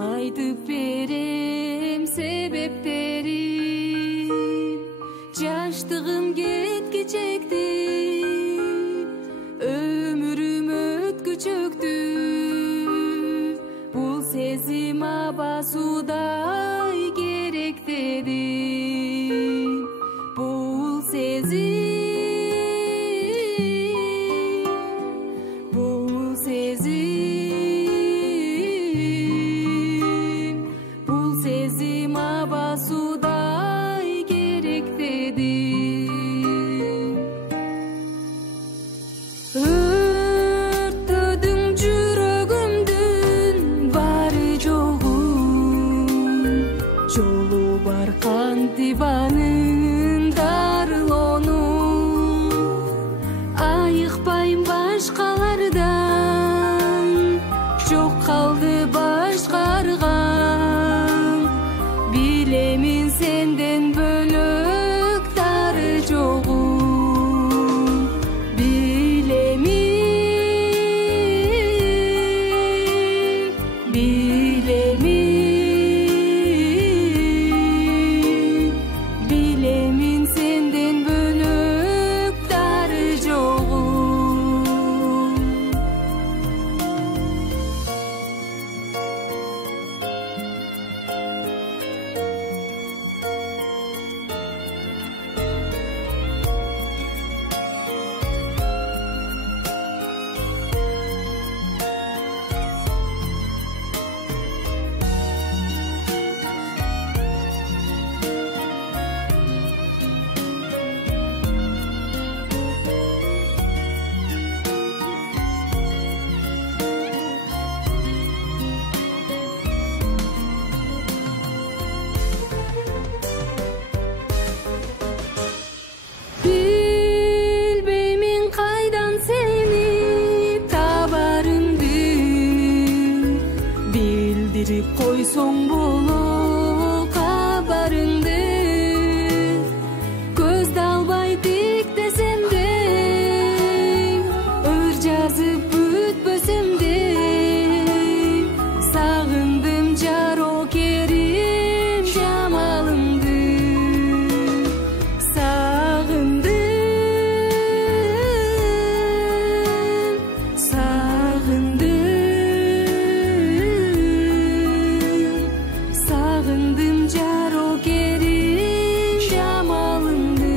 айтып берем себептерин. Жаштыгым кеткичекти, өмүрүм өткүчөктү. Бул сезим абасудай керек дедим. Бул сезим, бул сезим, бул сезим абасудай керек дедим. Өрттөдүң жүрөгүмдүн бары жогу, жолу бар кантибанын дарылоону. Айыкпайм башкалардан, жок калды башкарган. Билемин сенден бөлөк дары жогу. Билемин, билемин, билемин сенден бөлөк дары жогу. Билбеймин кайдан сени табарымды, билдирип койсоң болот кабарыңды. Көздү албай тиктесем де, өр жазып бүтпөсөм де, сагындым жаро керим жамалыңды. Сагындым жаро керим жамалыңды.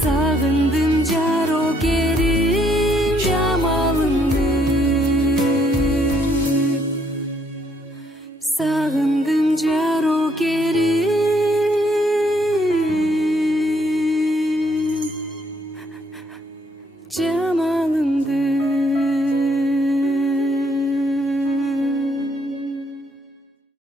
Сагындым жаро керим жамалыңды. Сагындым жаро керим